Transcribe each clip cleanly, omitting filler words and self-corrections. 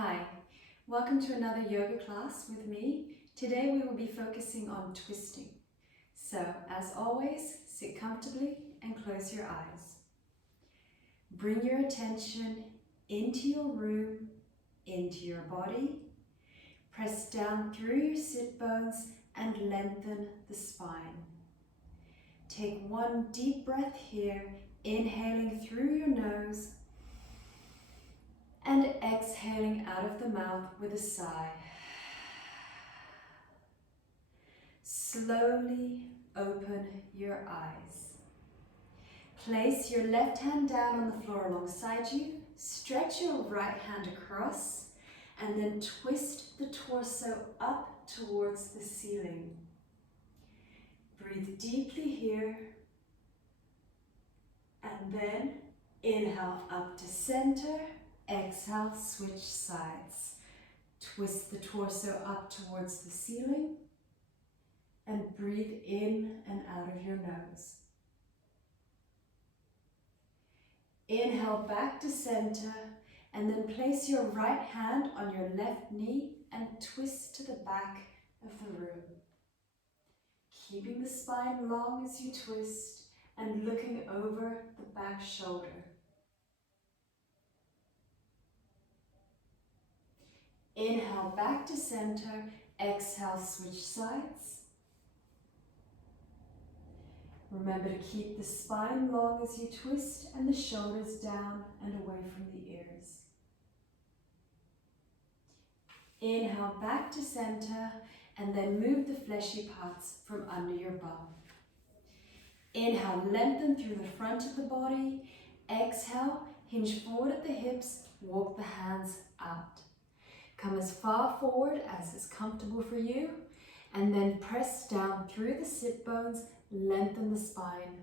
Hi, welcome to another yoga class with me. Today we will be focusing on twisting. So, as always, sit comfortably and close your eyes. Bring your attention into your room, into your body. Press down through your sit bones and lengthen the spine. Take one deep breath here, inhaling through your nose and exhaling out of the mouth with a sigh. Slowly open your eyes. Place your left hand down on the floor alongside you. Stretch your right hand across and then twist the torso up towards the ceiling. Breathe deeply here and then inhale up to center. Exhale, switch sides. Twist the torso up towards the ceiling and breathe in and out of your nose. Inhale back to center and then place your right hand on your left knee and twist to the back of the room. Keeping the spine long as you twist and looking over the back shoulder. Inhale back to center, exhale, switch sides. Remember to keep the spine long as you twist and the shoulders down and away from the ears. Inhale back to center and then move the fleshy parts from under your bum. Inhale, lengthen through the front of the body. Exhale, hinge forward at the hips, walk the hands out. Come as far forward as is comfortable for you, and then press down through the sit bones, lengthen the spine.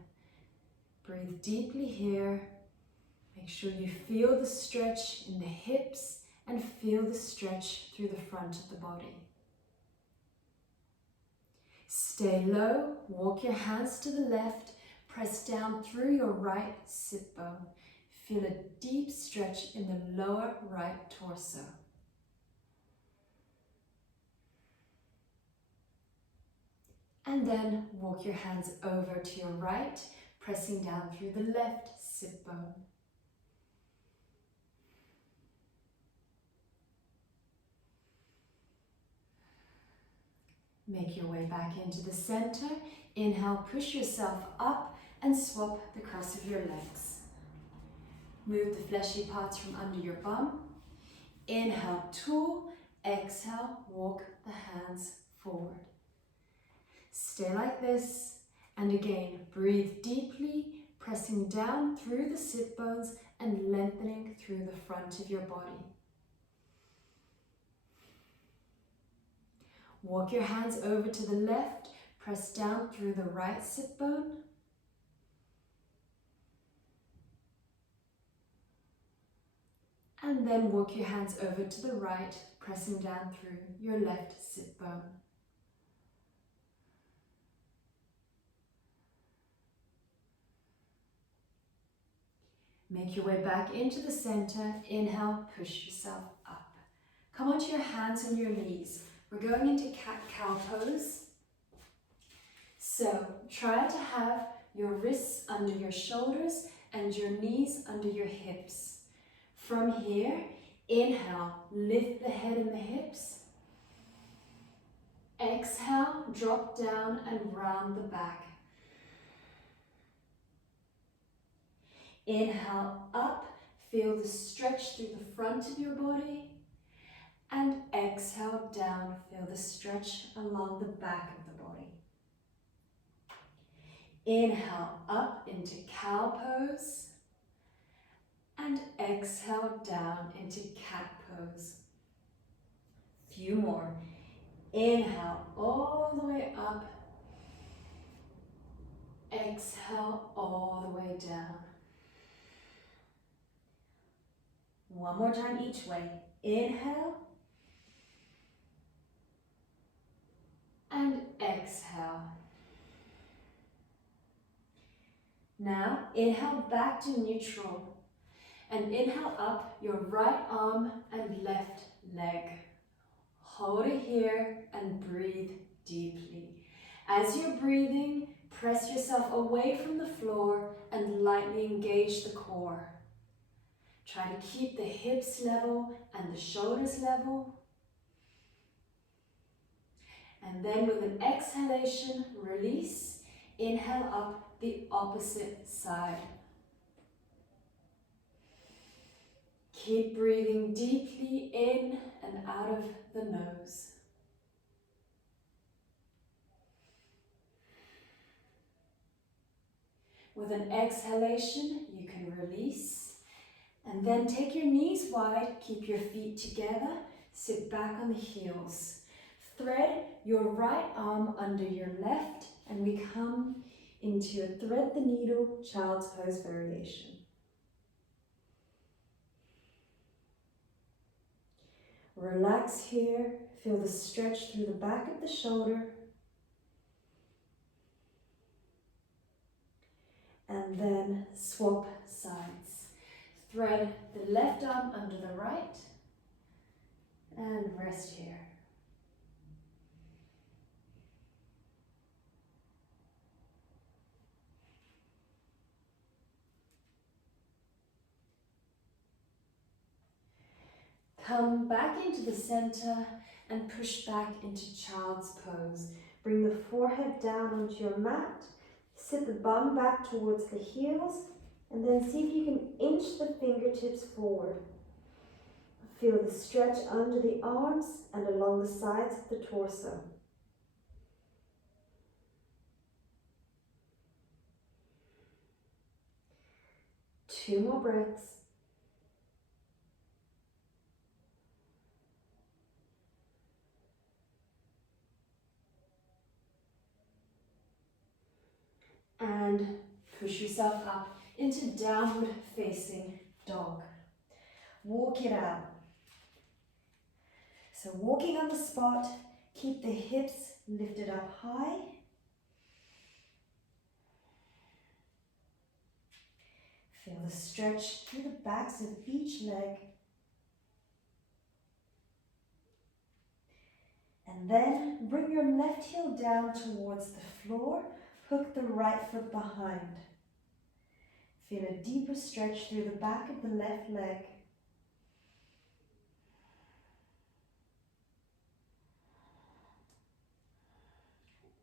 Breathe deeply here. Make sure you feel the stretch in the hips and feel the stretch through the front of the body. Stay low, walk your hands to the left, press down through your right sit bone. Feel a deep stretch in the lower right torso. And then walk your hands over to your right, pressing down through the left sit bone. Make your way back into the center. Inhale, push yourself up and swap the cross of your legs. Move the fleshy parts from under your bum. Inhale, tool. Exhale, walk the hands forward. Stay like this, and again, breathe deeply, pressing down through the sit bones and lengthening through the front of your body. Walk your hands over to the left, press down through the right sit bone. And then walk your hands over to the right, pressing down through your left sit bone. Make your way back into the center. Inhale, push yourself up. Come onto your hands and your knees. We're going into cat-cow pose. So try to have your wrists under your shoulders and your knees under your hips. From here, inhale, lift the head and the hips. Exhale, drop down and round the back. Inhale up, feel the stretch through the front of your body. And exhale down, feel the stretch along the back of the body. Inhale up into cow pose. And exhale down into cat pose. Few more. Inhale all the way up. Exhale all the way down. One more time each way. Inhale. And exhale. Now inhale back to neutral. And inhale up your right arm and left leg. Hold it here and breathe deeply. As you're breathing, press yourself away from the floor and lightly engage the core. Try to keep the hips level and the shoulders level. And then with an exhalation, release. Inhale up the opposite side. Keep breathing deeply in and out of the nose. With an exhalation, you can release. And then take your knees wide, keep your feet together, sit back on the heels. Thread your right arm under your left, and we come into a thread the needle child's pose variation. Relax here, feel the stretch through the back of the shoulder. And then swap sides. Thread the left arm under the right and rest here. Come back into the center and push back into child's pose. Bring the forehead down onto your mat. Sit the bum back towards the heels, and then see if you can inch the fingertips forward. Feel the stretch under the arms and along the sides of the torso. Two more breaths. And push yourself up into downward facing dog. Walk it out. So walking on the spot, keep the hips lifted up high. Feel the stretch through the backs of each leg. And then bring your left heel down towards the floor. Hook the right foot behind. Feel a deeper stretch through the back of the left leg.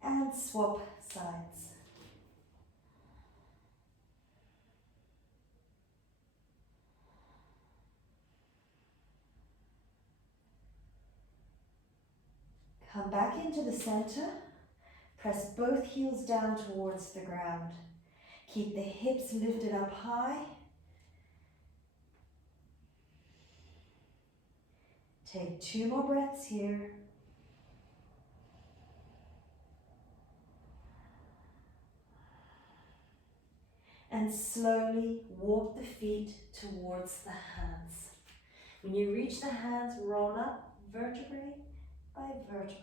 And swap sides. Come back into the center. Press both heels down towards the ground. Keep the hips lifted up high. Take two more breaths here. And slowly walk the feet towards the hands. When you reach the hands, roll up vertebrae by vertebrae.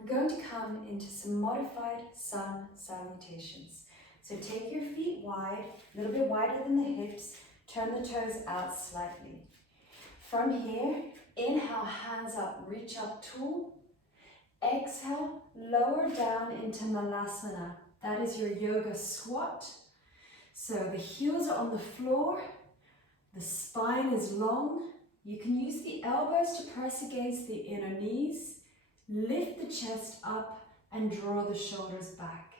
We're going to come into some modified Sun Salutations. So take your feet wide, a little bit wider than the hips, turn the toes out slightly. From here, inhale, hands up, reach up tall. Exhale, lower down into Malasana. That is your yoga squat. So the heels are on the floor, the spine is long. You can use the elbows to press against the inner knees. Lift the chest up and draw the shoulders back.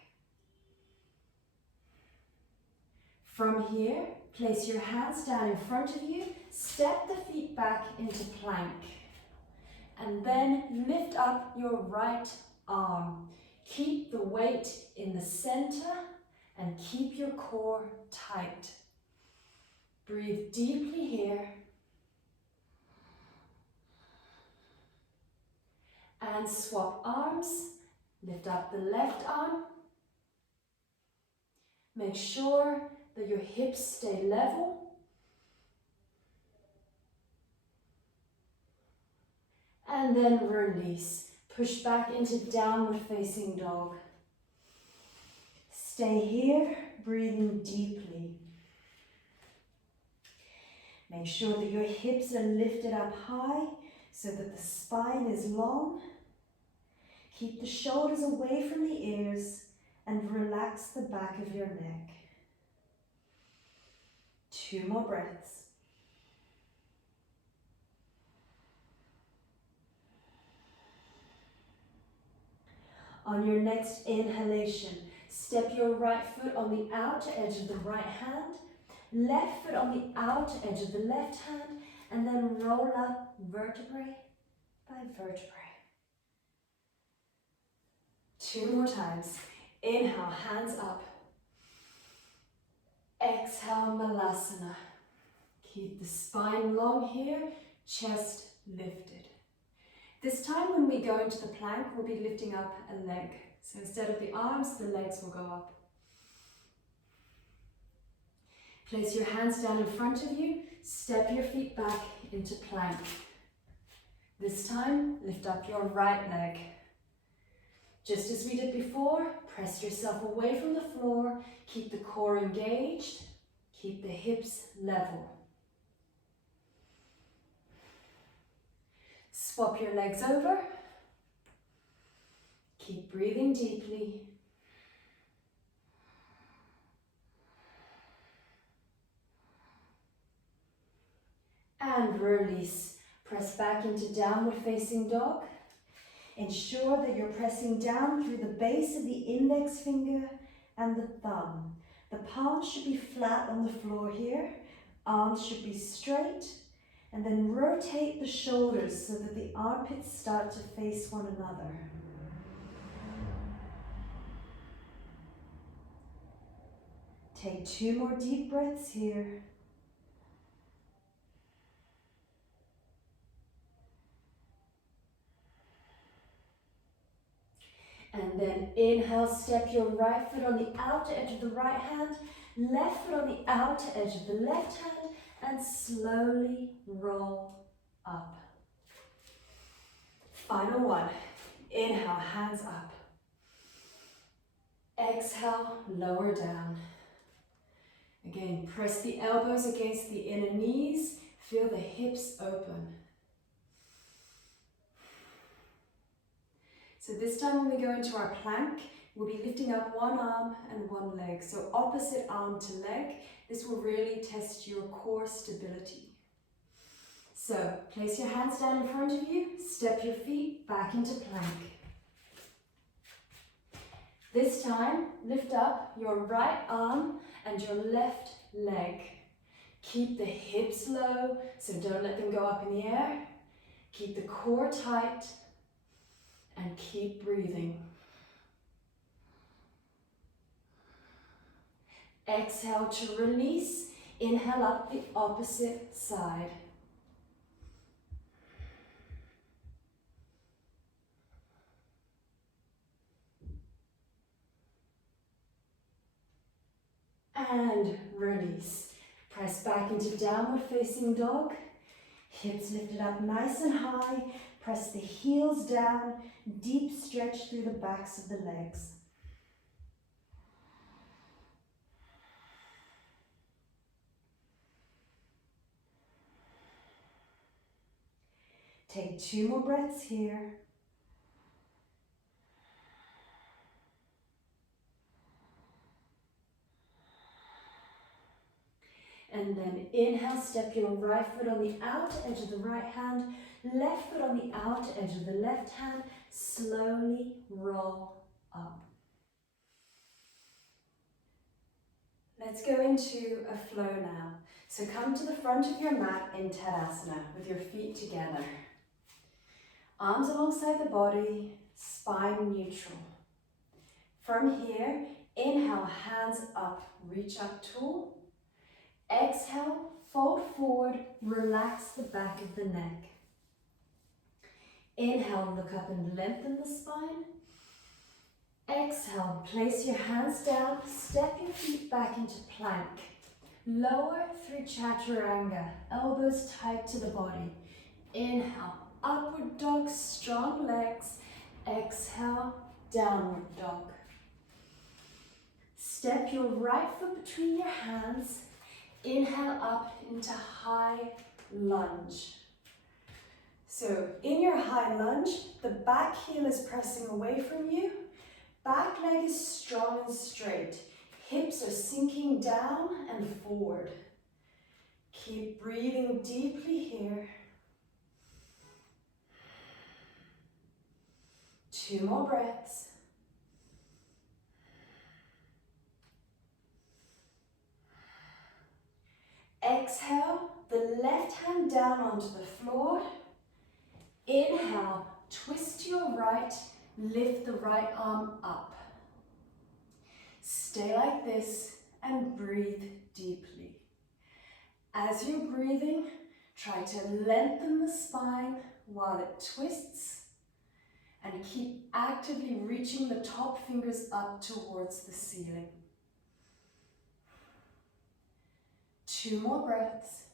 From here, place your hands down in front of you, step the feet back into plank. And then lift up your right arm. Keep the weight in the center and keep your core tight. Breathe deeply here. And swap arms. Lift up the left arm. Make sure that your hips stay level. And then release. Push back into downward facing dog. Stay here, breathing deeply. Make sure that your hips are lifted up high so that the spine is long. Keep the shoulders away from the ears and relax the back of your neck. 2 more breaths. On your next inhalation, step your right foot on the outer edge of the right hand, left foot on the outer edge of the left hand, and then roll up vertebrae by vertebrae. 2 more times. Inhale, hands up. Exhale, Malasana. Keep the spine long here, chest lifted. This time when we go into the plank, we'll be lifting up a leg. So instead of the arms, the legs will go up. Place your hands down in front of you, step your feet back into plank. This time, lift up your right leg. Just as we did before, press yourself away from the floor, keep the core engaged, keep the hips level. Swap your legs over. Keep breathing deeply. And release. Press back into downward facing dog. Ensure that you're pressing down through the base of the index finger and the thumb. The palms should be flat on the floor here. Arms should be straight. And then rotate the shoulders so that the armpits start to face one another. Take 2 more deep breaths here. And then inhale, step your right foot on the outer edge of the right hand, left foot on the outer edge of the left hand, and slowly roll up. Final one. Inhale, hands up. Exhale, lower down. Again, press the elbows against the inner knees. Feel the hips open. So this time when we go into our plank, we'll be lifting up one arm and one leg. So opposite arm to leg. This will really test your core stability. So place your hands down in front of you, step your feet back into plank. This time, lift up your right arm and your left leg. Keep the hips low, so don't let them go up in the air. Keep the core tight and keep breathing. Exhale to release. Inhale up the opposite side. And release. Press back into downward facing dog. Hips lifted up nice and high. Press the heels down. Deep stretch through the backs of the legs. Take 2 more breaths here. And then inhale, step your right foot on the outer edge of the right hand, left foot on the outer edge of the left hand, slowly roll up. Let's go into a flow now. So come to the front of your mat in Tadasana with your feet together. Arms alongside the body, spine neutral. From here, inhale, hands up, reach up tall. Exhale, fold forward, relax the back of the neck. Inhale, look up and lengthen the spine. Exhale, place your hands down, step your feet back into plank. Lower through Chaturanga, elbows tight to the body. Inhale, upward dog, strong legs. Exhale, downward dog. Step your right foot between your hands. Inhale up into high lunge. So in your high lunge, the back heel is pressing away from you. Back leg is strong and straight. Hips are sinking down and forward. Keep breathing deeply here. 2 more breaths. Exhale, the left hand down onto the floor. Inhale, twist to your right, lift the right arm up. Stay like this and breathe deeply. As you're breathing, try to lengthen the spine while it twists and keep actively reaching the top fingers up towards the ceiling. 2 more breaths.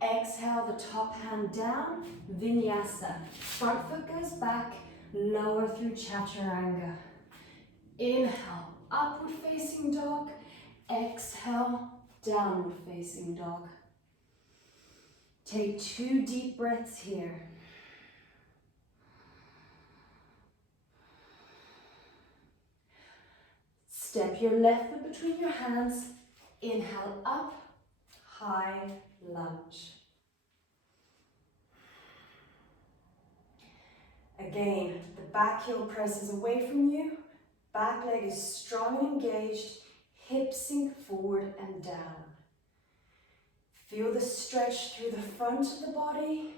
Exhale, the top hand down, Vinyasa. Front foot goes back, lower through Chaturanga. Inhale, upward facing dog. Exhale, downward facing dog. Take 2 deep breaths here. Step your left foot between your hands. Inhale up, high lunge. Again, the back heel presses away from you. Back leg is strong and engaged. Hips sink forward and down. Feel the stretch through the front of the body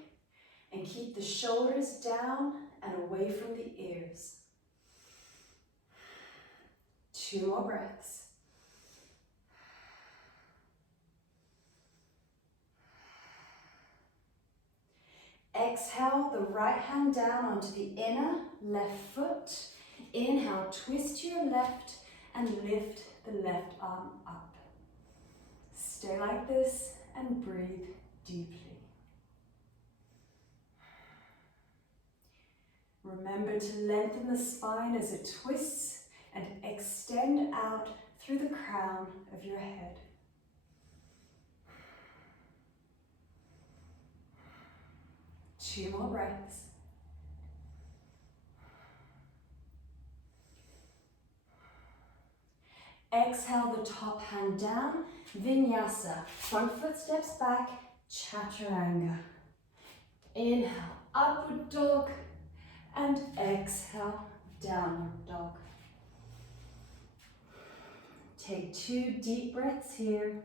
and keep the shoulders down and away from the ears. 2 more breaths. Exhale, the right hand down onto the inner left foot. Inhale, twist to your left and lift the left arm up. Stay like this and breathe deeply. Remember to lengthen the spine as it twists and extend out through the crown of your head. Two more breaths. Exhale, the top hand down, Vinyasa. Front foot steps back, Chaturanga. Inhale, upward dog, and exhale, downward dog. Take 2 deep breaths here.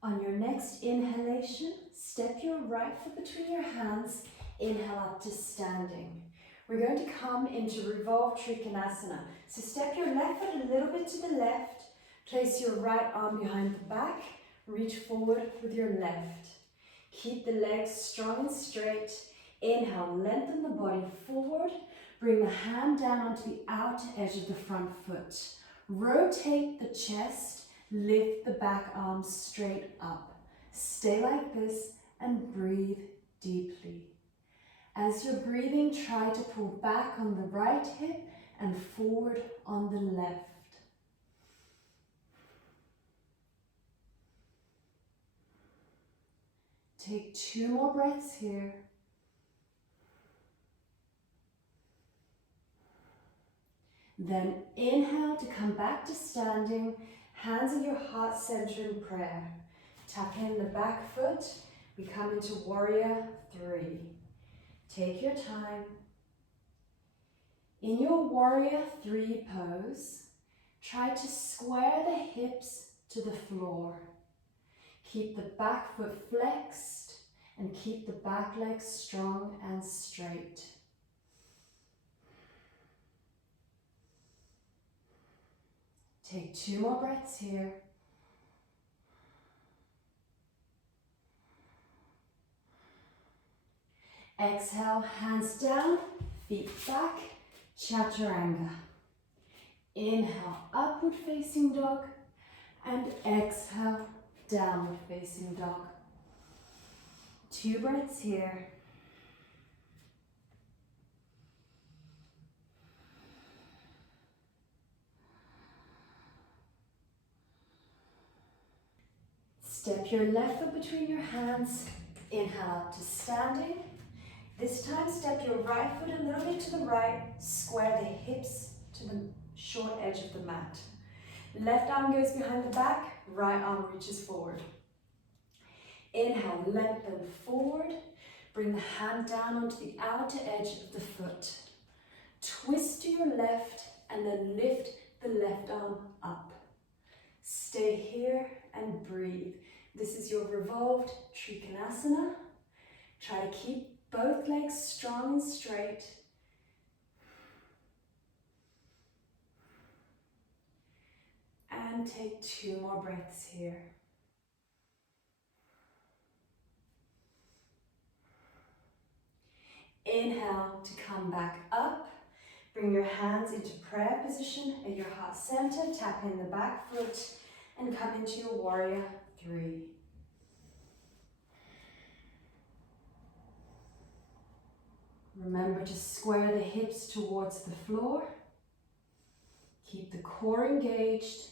On your next inhalation, step your right foot between your hands, inhale up to standing. We're going to come into Revolved Trikonasana. So step your left foot a little bit to the left, place your right arm behind the back, reach forward with your left. Keep the legs strong and straight. Inhale, lengthen the body forward, bring the hand down onto the outer edge of the front foot. Rotate the chest. Lift the back arm straight up. Stay like this and breathe deeply. As you're breathing, try to pull back on the right hip and forward on the left. Take 2 more breaths here. Then inhale to come back to standing. Hands in your heart center in prayer. Tuck in the back foot. We come into Warrior 3. Take your time. In your Warrior 3 pose, try to square the hips to the floor. Keep the back foot flexed and keep the back leg strong and straight. Take 2 more breaths here. Exhale, hands down, feet back, Chaturanga. Inhale, upward facing dog, and exhale, downward facing dog. 2 breaths here. Step your left foot between your hands. Inhale up to standing. This time step your right foot a little bit to the right. Square the hips to the short edge of the mat. Left arm goes behind the back. Right arm reaches forward. Inhale, lengthen forward. Bring the hand down onto the outer edge of the foot. Twist to your left and then lift the left arm up. Stay here and breathe. This is your Revolved Trikonasana. Try to keep both legs strong and straight. And take 2 more breaths here. Inhale to come back up. Bring your hands into prayer position at your heart center. Tap in the back foot and come into your warrior 3. Remember to square the hips towards the floor. Keep the core engaged.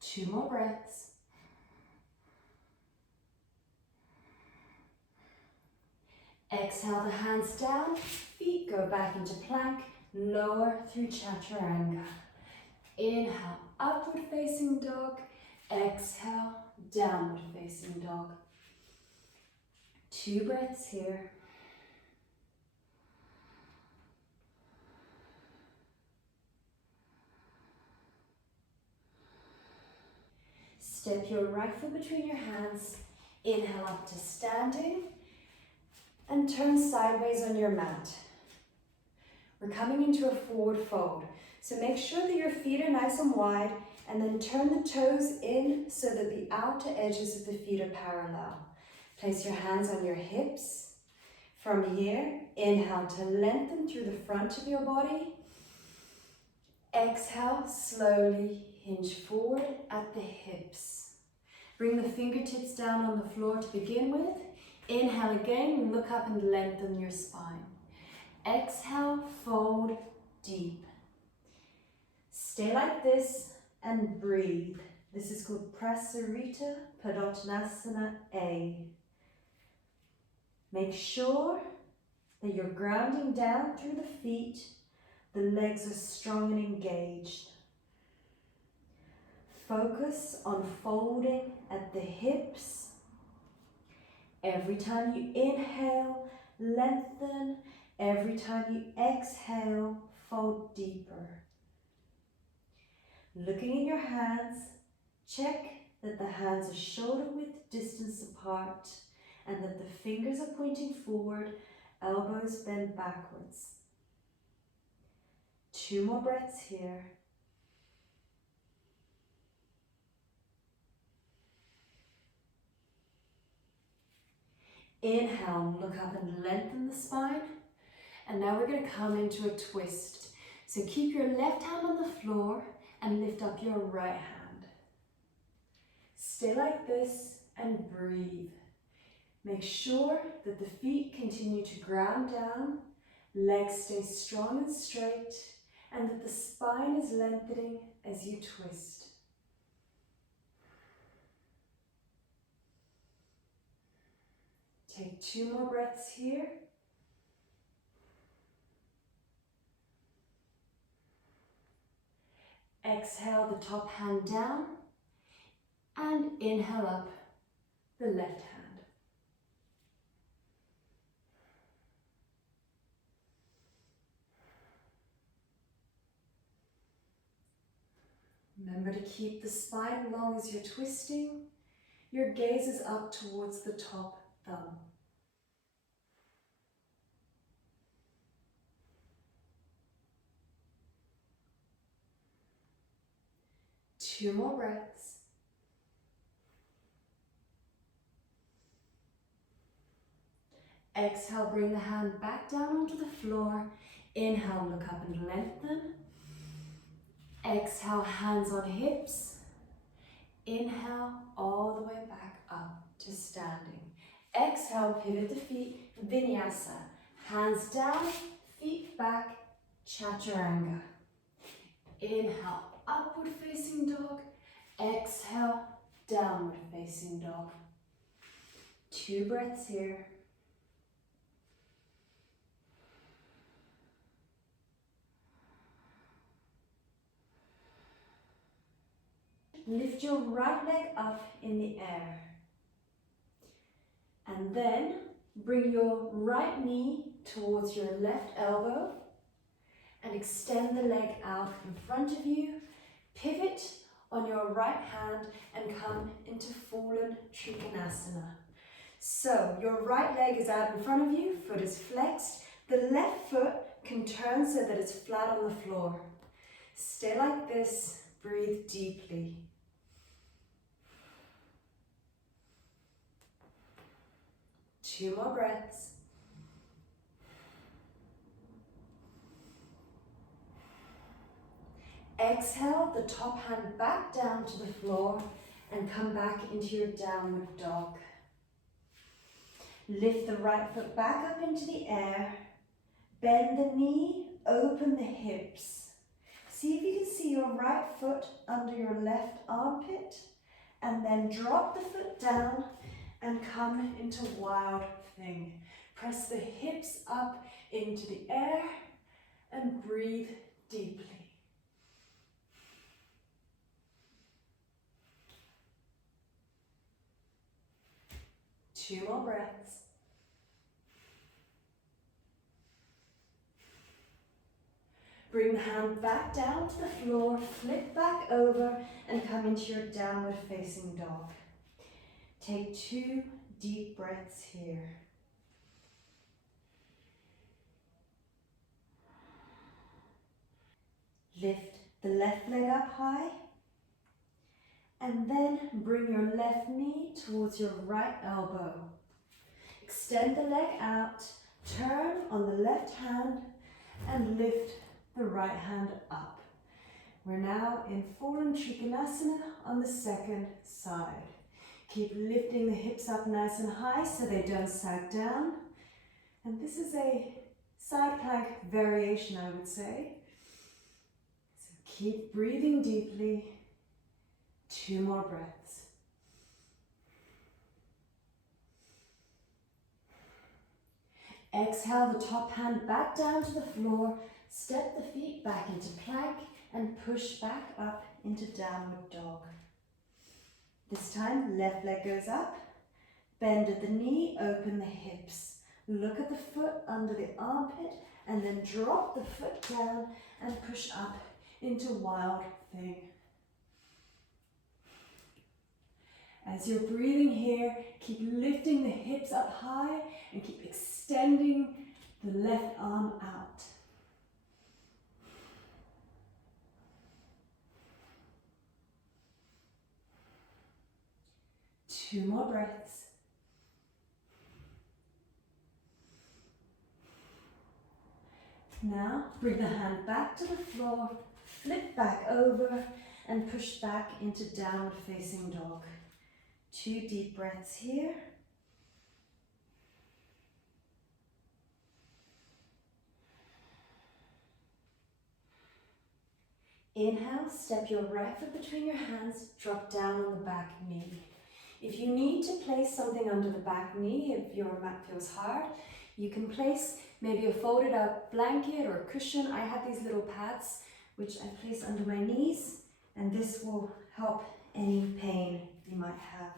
Two more breaths. Exhale the hands down, feet go back into plank, lower through chaturanga. Inhale, upward facing dog. Exhale, downward facing dog. 2 breaths here. Step your right foot between your hands. Inhale up to standing and turn sideways on your mat. We're coming into a forward fold. So make sure that your feet are nice and wide and then turn the toes in so that the outer edges of the feet are parallel. Place your hands on your hips. From here, inhale to lengthen through the front of your body. Exhale, slowly hinge forward at the hips. Bring the fingertips down on the floor to begin with. Inhale again, look up and lengthen your spine. Exhale, fold deep. Stay like this and breathe. This is called Prasarita, Padottanasana A. Make sure that you're grounding down through the feet. The legs are strong and engaged. Focus on folding at the hips. Every time you inhale, lengthen. Every time you exhale, fold deeper. Looking in your hands, check that the hands are shoulder width distance apart and that the fingers are pointing forward, elbows bend backwards. 2 more breaths here. Inhale, look up and lengthen the spine. And now we're going to come into a twist. So keep your left hand on the floor and lift up your right hand. Stay like this and breathe. Make sure that the feet continue to ground down, legs stay strong and straight, and that the spine is lengthening as you twist. Take 2 more breaths here. Exhale the top hand down and inhale up the left hand. Remember to keep the spine long as you're twisting. Your gaze is up towards the top thumb. Two more breaths. Exhale, bring the hand back down onto the floor. Inhale, look up and lengthen. Exhale, hands on hips. Inhale, all the way back up to standing. Exhale, pivot the feet, Vinyasa. Hands down, feet back, Chaturanga. Inhale, upward facing dog. Exhale, downward facing dog. 2 breaths here. Lift your right leg up in the air. And then bring your right knee towards your left elbow and extend the leg out in front of you. Pivot on your right hand and come into fallen Trikonasana. So your right leg is out in front of you, foot is flexed. The left foot can turn so that it's flat on the floor. Stay like this, breathe deeply. Two more breaths. Exhale, the top hand back down to the floor and come back into your downward dog. Lift the right foot back up into the air. Bend the knee, open the hips. See if you can see your right foot under your left armpit, and then drop the foot down and come into wild thing. Press the hips up into the air and breathe deeply. Two more breaths. Bring the hand back down to the floor, flip back over and come into your downward facing dog. Take 2 deep breaths here. Lift the left leg up high and then bring your left knee towards your right elbow. Extend the leg out, turn on the left hand and lift the right hand up. We're now in fallen Trikonasana on the second side. Keep lifting the hips up nice and high so they don't sag down. And this is a side plank variation, I would say. So keep breathing deeply. 2 more breaths. Exhale the top hand back down to the floor. Step the feet back into plank and push back up into downward dog. This time, left leg goes up, bend at the knee, open the hips. Look at the foot under the armpit and then drop the foot down and push up into wild thing. As you're breathing here, keep lifting the hips up high and keep extending the left arm out. Two more breaths. Now, bring the hand back to the floor, flip back over and push back into downward facing dog. 2 deep breaths here. Inhale, step your right foot between your hands, drop down on the back knee. If you need to place something under the back knee, if your mat feels hard, you can place maybe a folded up blanket or a cushion. I have these little pads which I place under my knees, and this will help any pain you might have.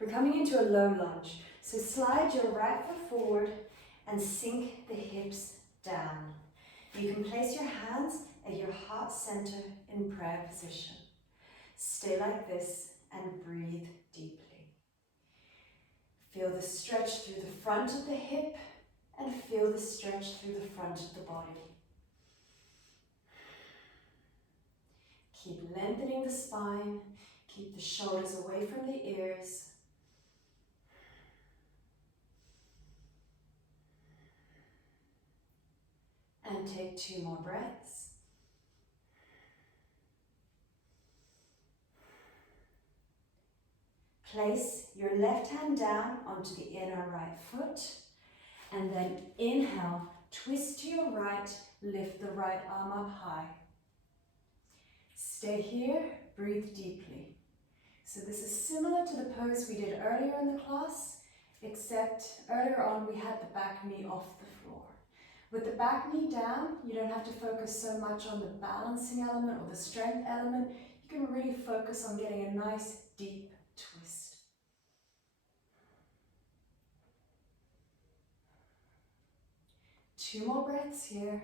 We're coming into a low lunge, so slide your right foot forward and sink the hips down. You can place your hands at your heart center in prayer position. Stay like this and breathe deeply. Feel the stretch through the front of the hip and feel the stretch through the front of the body. Keep lengthening the spine, keep the shoulders away from the ears. And take 2 more breaths. Place your left hand down onto the inner right foot, and then inhale, twist to your right, lift the right arm up high. Stay here, breathe deeply. So this is similar to the pose we did earlier in the class, except earlier on we had the back knee off the floor. With the back knee down, you don't have to focus so much on the balancing element or the strength element. You can really focus on getting a nice deep twist. 2 more breaths here.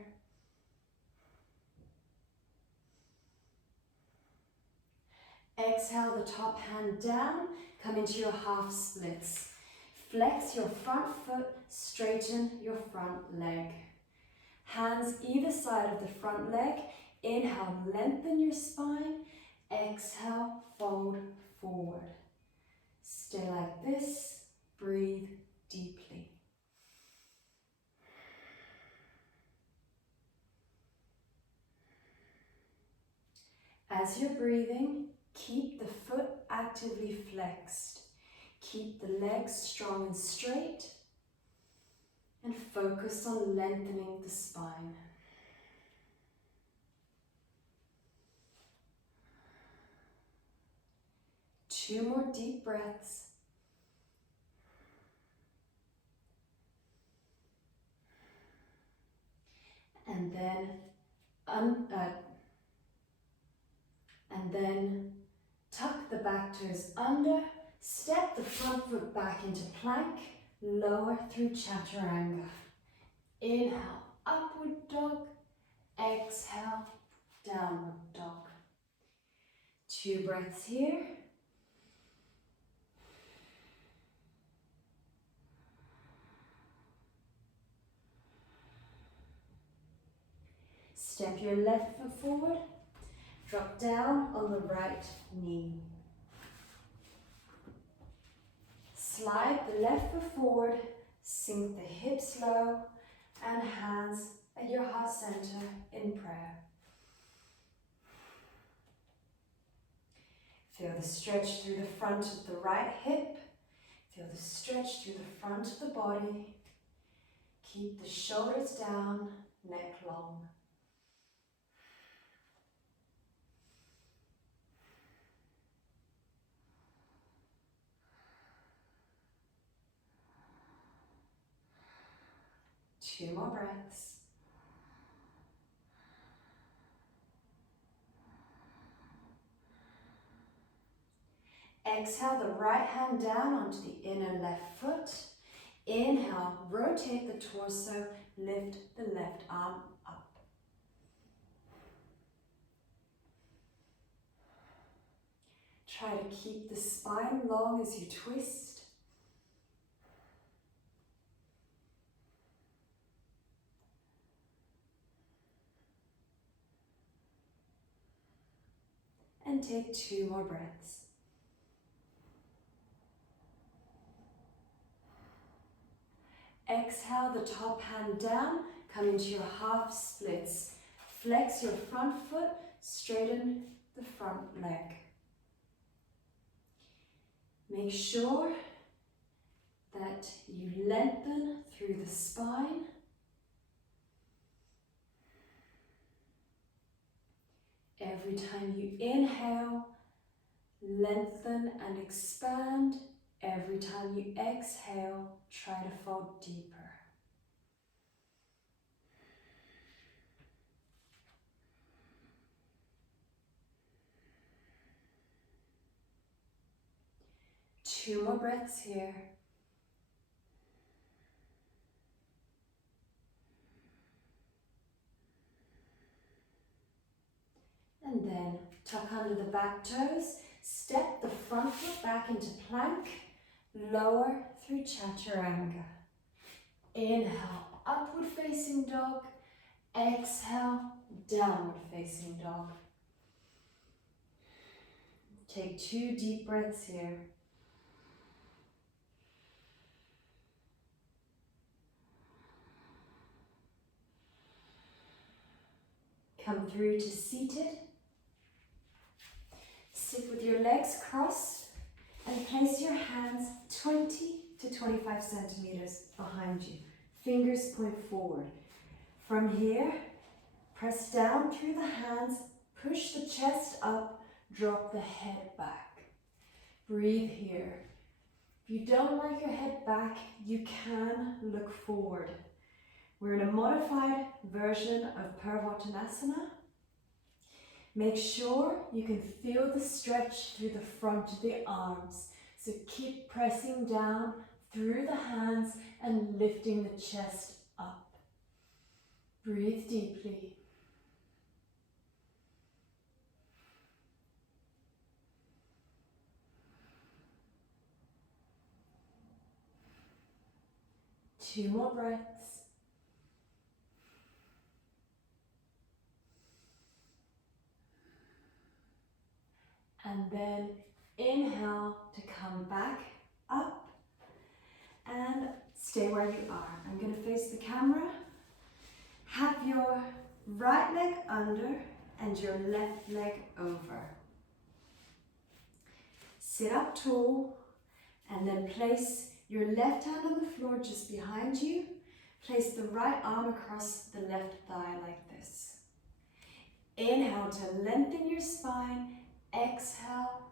Exhale the top hand down, come into your half splits. Flex your front foot, straighten your front leg. Hands either side of the front leg. Inhale, lengthen your spine. Exhale, fold forward. Stay like this, breathe deeply. As you're breathing, keep the foot actively flexed. Keep the legs strong and straight, and focus on lengthening the spine. Two more deep breaths. And then tuck the back toes under, step the front foot back into plank, lower through chaturanga. Inhale, upward dog, exhale, downward dog. 2 breaths here. Step your left foot forward, drop down on the right knee. Slide the left foot forward, sink the hips low, and hands at your heart center in prayer. Feel the stretch through the front of the right hip. Feel the stretch through the front of the body. Keep the shoulders down, neck long. Two more breaths. Exhale the right hand down onto the inner left foot. Inhale, rotate the torso, lift the left arm up. Try to keep the spine long as you twist. And take 2 more breaths. Exhale the top hand down, come into your half splits. Flex your front foot, straighten the front leg. Make sure that you lengthen through the spine. Every time you inhale, lengthen and expand. Every time you exhale, try to fall deeper. Two more breaths here. And then tuck under the back toes, step the front foot back into plank, lower through chaturanga. Inhale, upward facing dog. Exhale, downward facing dog. Take 2 deep breaths here. Come through to seated. Sit with your legs crossed and place your hands 20 to 25 centimeters behind you. Fingers point forward. From here, press down through the hands, push the chest up, drop the head back. Breathe here. If you don't like your head back, you can look forward. We're in a modified version of Purvottanasana. Make sure you can feel the stretch through the front of the arms. So keep pressing down through the hands and lifting the chest up. Breathe deeply. Two more breaths. And then inhale to come back up and stay where you are. I'm going to face the camera. Have your right leg under and your left leg over. Sit up tall and then place your left hand on the floor just behind you. Place the right arm across the left thigh like this. Inhale to lengthen your spine. Exhale,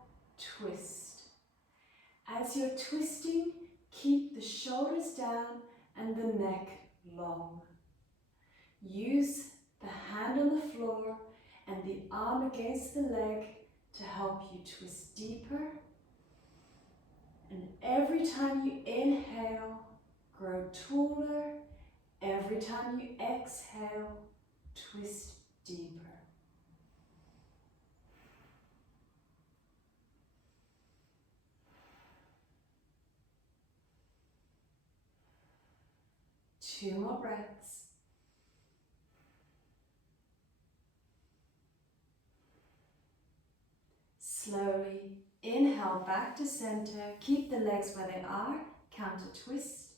twist. As you're twisting, keep the shoulders down and the neck long. Use the hand on the floor and the arm against the leg to help you twist deeper. And every time you inhale, grow taller. Every time you exhale, twist deeper. Two more breaths. Slowly inhale back to center. Keep the legs where they are. Counter twist.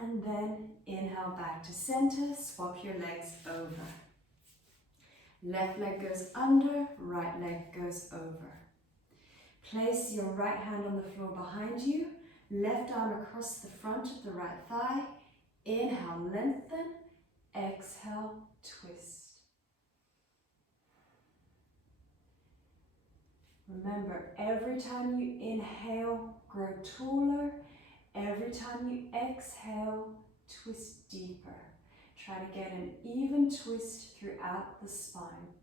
And then inhale back to center. Swap your legs over. Left leg goes under, right leg goes over. Place your right hand on the floor behind you. Left arm across the front of the right thigh. Inhale, lengthen. Exhale, twist. Remember, every time you inhale, grow taller. Every time you exhale, twist deeper. Try to get an even twist throughout the spine.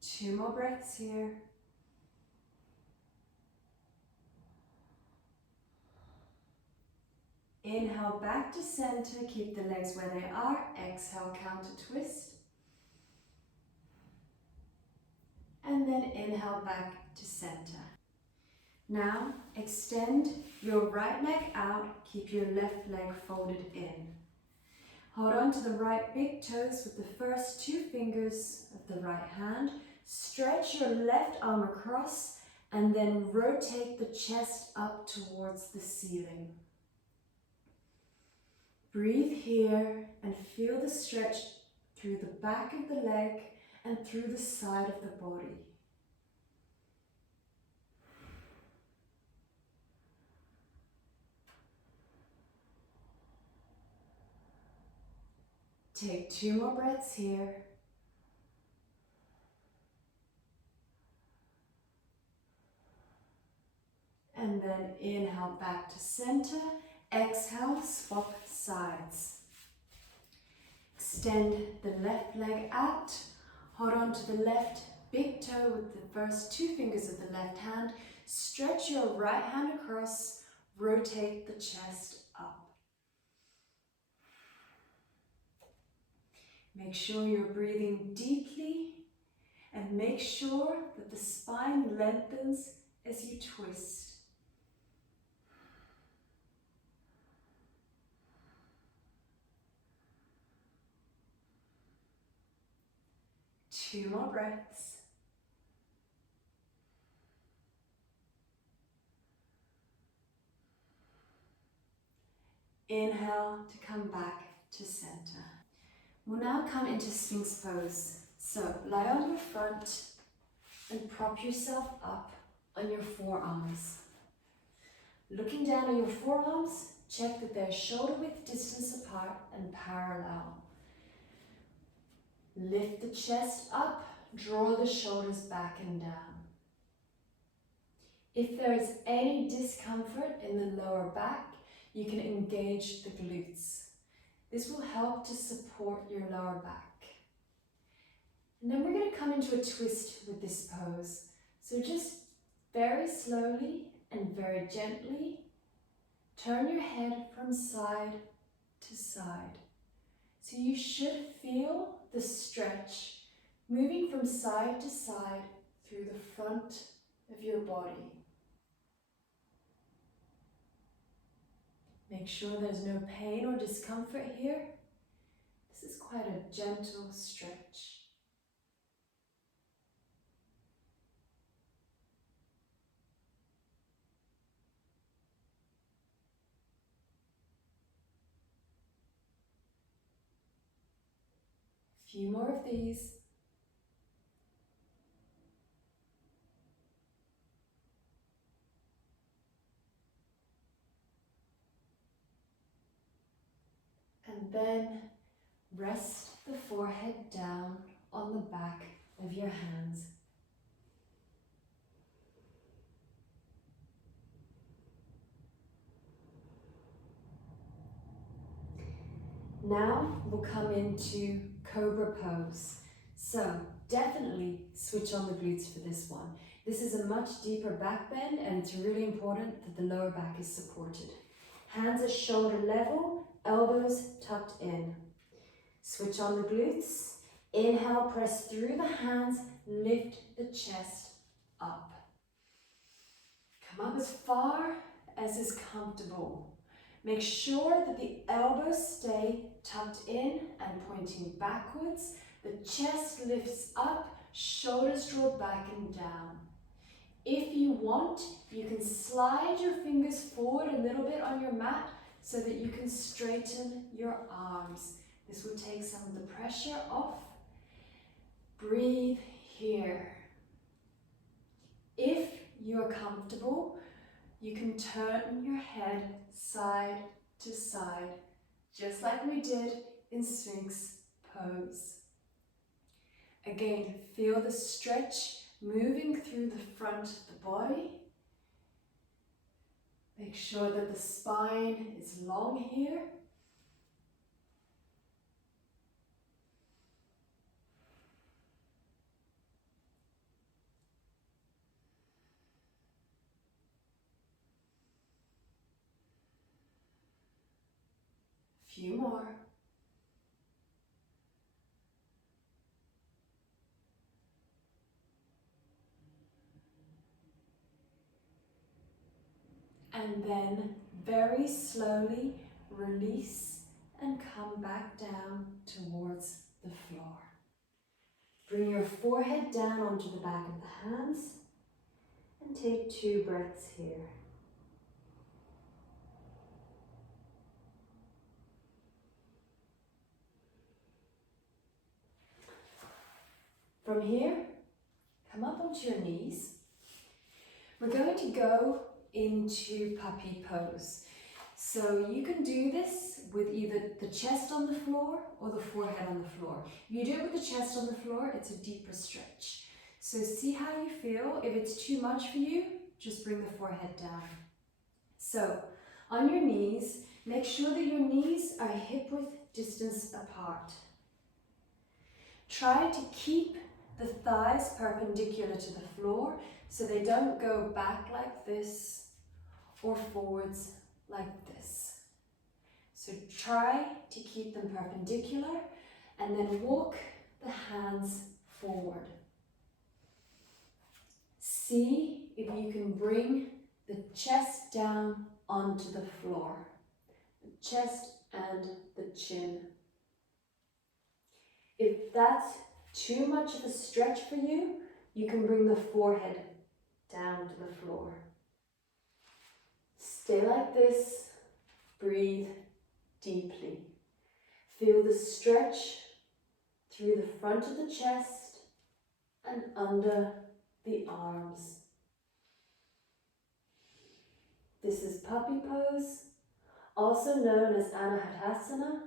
Two more breaths here. Inhale back to center, keep the legs where they are. Exhale, counter twist. And then inhale back to center. Now extend your right leg out, keep your left leg folded in. Hold on to the right big toes with the first two fingers of the right hand. Stretch your left arm across and then rotate the chest up towards the ceiling. Breathe here and feel the stretch through the back of the leg and through the side of the body. Take two more breaths here. And then inhale back to center. Exhale, swap sides. Extend the left leg out. Hold on to the left big toe with the first two fingers of the left hand. Stretch your right hand across. Rotate the chest up. Make sure you're breathing deeply and make sure that the spine lengthens as you twist. 2 more breaths. Inhale to come back to center. We'll now come into Sphinx Pose. So lie on your front and prop yourself up on your forearms. Looking down on your forearms, check that they're shoulder width distance apart and parallel. Lift the chest up, draw the shoulders back and down. If there is any discomfort in the lower back, you can engage the glutes. This will help to support your lower back. And then we're going to come into a twist with this pose. So just very slowly and very gently turn your head from side to side. So you should feel the stretch moving from side to side through the front of your body. Make sure there's no pain or discomfort here. This is quite a gentle stretch. A few more of these. And then rest the forehead down on the back of your hands. Now we'll come into Cobra Pose. So definitely switch on the glutes for this one. This is a much deeper back bend and it's really important that the lower back is supported. Hands are shoulder level, elbows tucked in. Switch on the glutes. Inhale, press through the hands, lift the chest up. Come up as far as is comfortable. Make sure that the elbows stay tucked in and pointing backwards. The chest lifts up, shoulders draw back and down. If you want, you can slide your fingers forward a little bit on your mat so that you can straighten your arms. This will take some of the pressure off. Breathe here. If you're comfortable, you can turn your head side to side, just like we did in Sphinx Pose. Again, feel the stretch moving through the front of the body. Make sure that the spine is long here. Few more. And then very slowly release and come back down towards the floor. Bring your forehead down onto the back of the hands and take 2 breaths here. From here, come up onto your knees. We're going to go into puppy pose. So you can do this with either the chest on the floor or the forehead on the floor. If you do it with the chest on the floor, it's a deeper stretch. So see how you feel. If it's too much for you, just bring the forehead down. So on your knees, make sure that your knees are hip width distance apart. Try to keep the thighs perpendicular to the floor so they don't go back like this or forwards like this. So try to keep them perpendicular and then walk the hands forward. See if you can bring the chest down onto the floor, the chest and the chin. If that's Too much of a stretch for you, you can bring the forehead down to the floor. Stay like this, breathe deeply. Feel the stretch through the front of the chest and under the arms. This is Puppy Pose, also known as Anahadasana,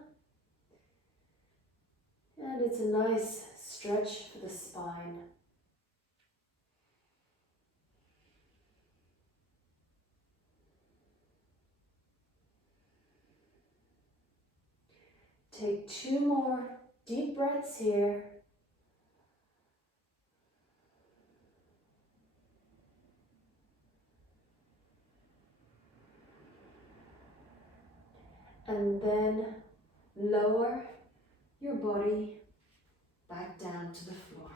and it's a nice stretch for the spine. Take 2 more deep breaths here. And then lower your body back down to the floor.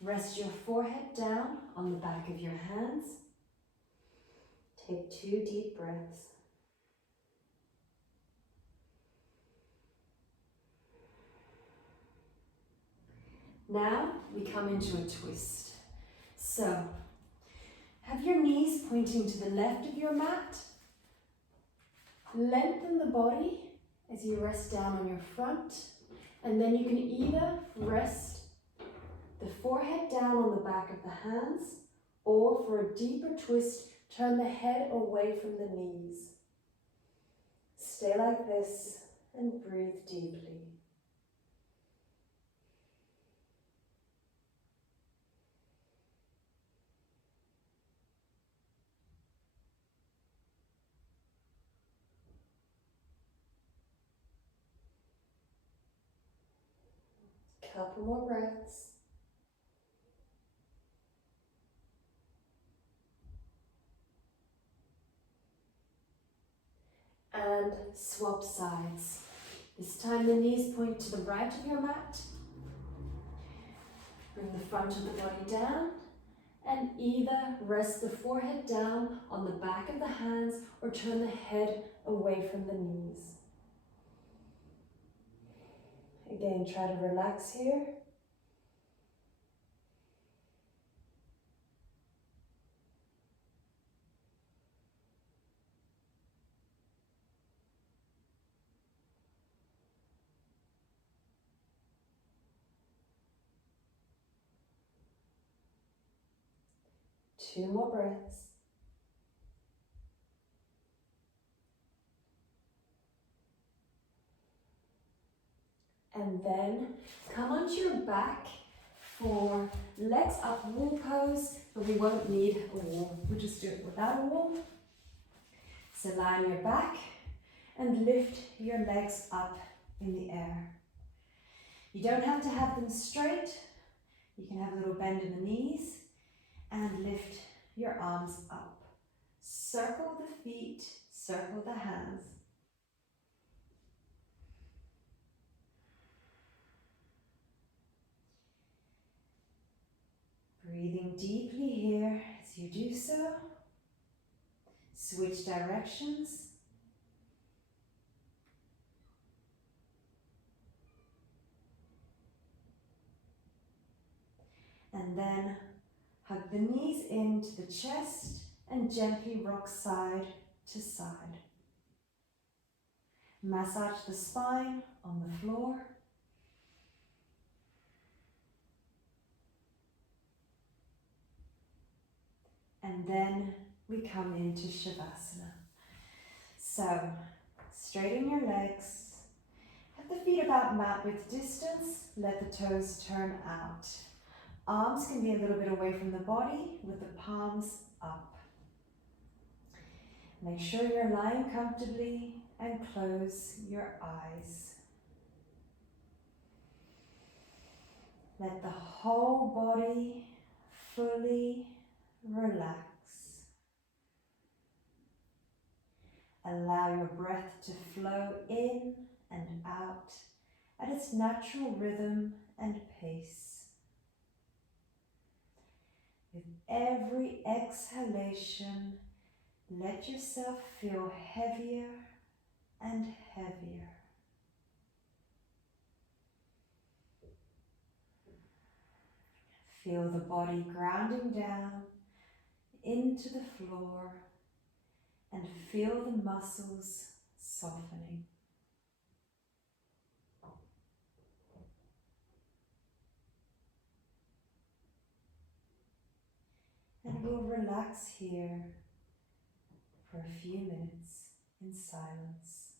Rest your forehead down on the back of your hands. Take 2 deep breaths. Now we come into a twist. So, have your knees pointing to the left of your mat. Lengthen the body as you rest down on your front, and then you can either rest the forehead down on the back of the hands, or for a deeper twist, turn the head away from the knees. Stay like this and breathe deeply. Couple more breaths. And swap sides. This time the knees point to the right of your mat. Bring the front of the body down and either rest the forehead down on the back of the hands or turn the head away from the knees. Again, try to relax here. Two more breaths. And then come onto your back for legs up wall pose, but we won't need a wall. We'll just do it without a wall. So lie on your back and lift your legs up in the air. You don't have to have them straight. You can have a little bend in the knees and lift your arms up. Circle the feet, circle the hands. Breathing deeply here as you do so. Switch directions. And then hug the knees into the chest and gently rock side to side. Massage the spine on the floor. And then we come into Shavasana. So, straighten your legs. Have the feet about mat width distance. Let the toes turn out. Arms can be a little bit away from the body with the palms up. Make sure you're lying comfortably and close your eyes. Let the whole body fully relax. Allow your breath to flow in and out at its natural rhythm and pace. With every exhalation, let yourself feel heavier and heavier. Feel the body grounding down into the floor and feel the muscles softening. And we'll relax here for a few minutes in silence.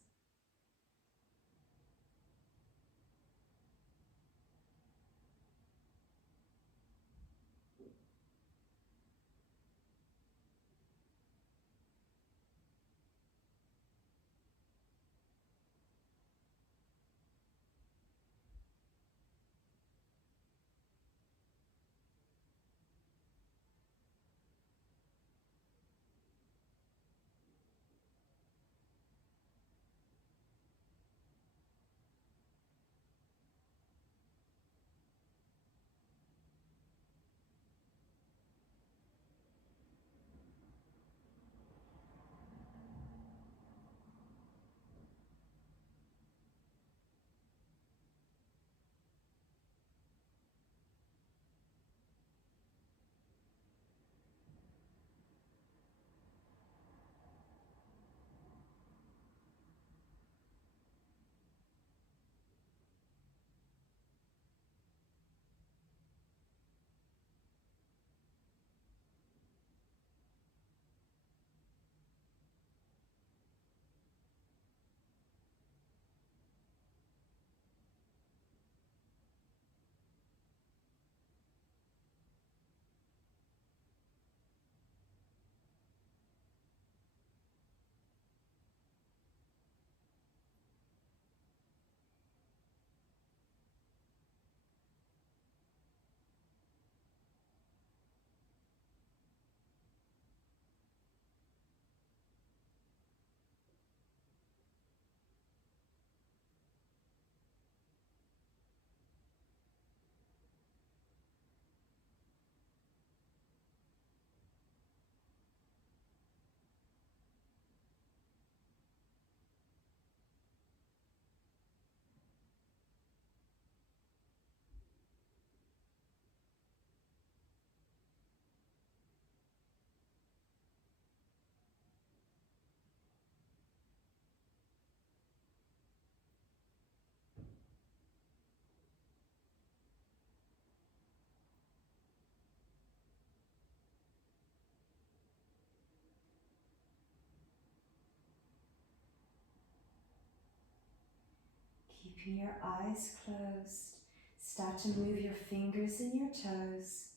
Keeping your eyes closed, start to move your fingers and your toes.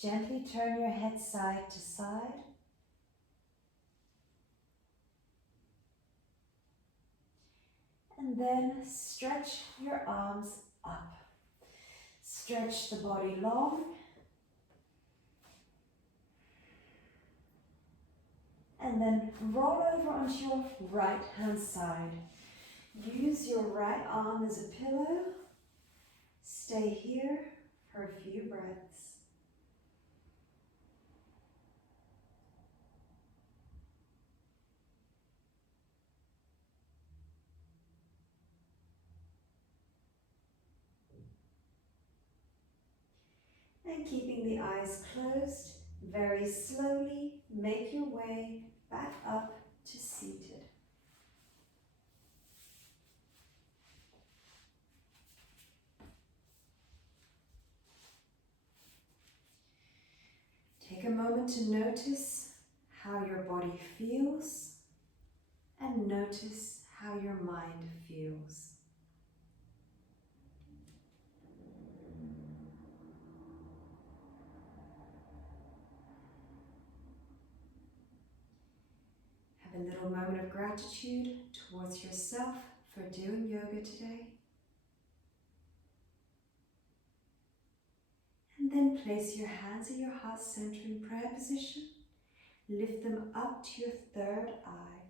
Gently turn your head side to side. And then stretch your arms up. Stretch the body long. And then roll over onto your right hand side. Use your right arm as a pillow. Stay here for a few breaths. And keeping the eyes closed, very slowly make your way back up to seated. Take a moment to notice how your body feels and notice how your mind feels. Have a little moment of gratitude towards yourself for doing yoga today. And then place your hands at your heart center in prayer position. Lift them up to your third eye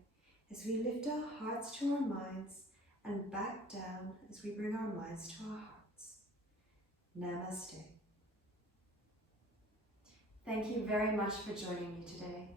as we lift our hearts to our minds and back down as we bring our minds to our hearts. Namaste. Thank you very much for joining me today.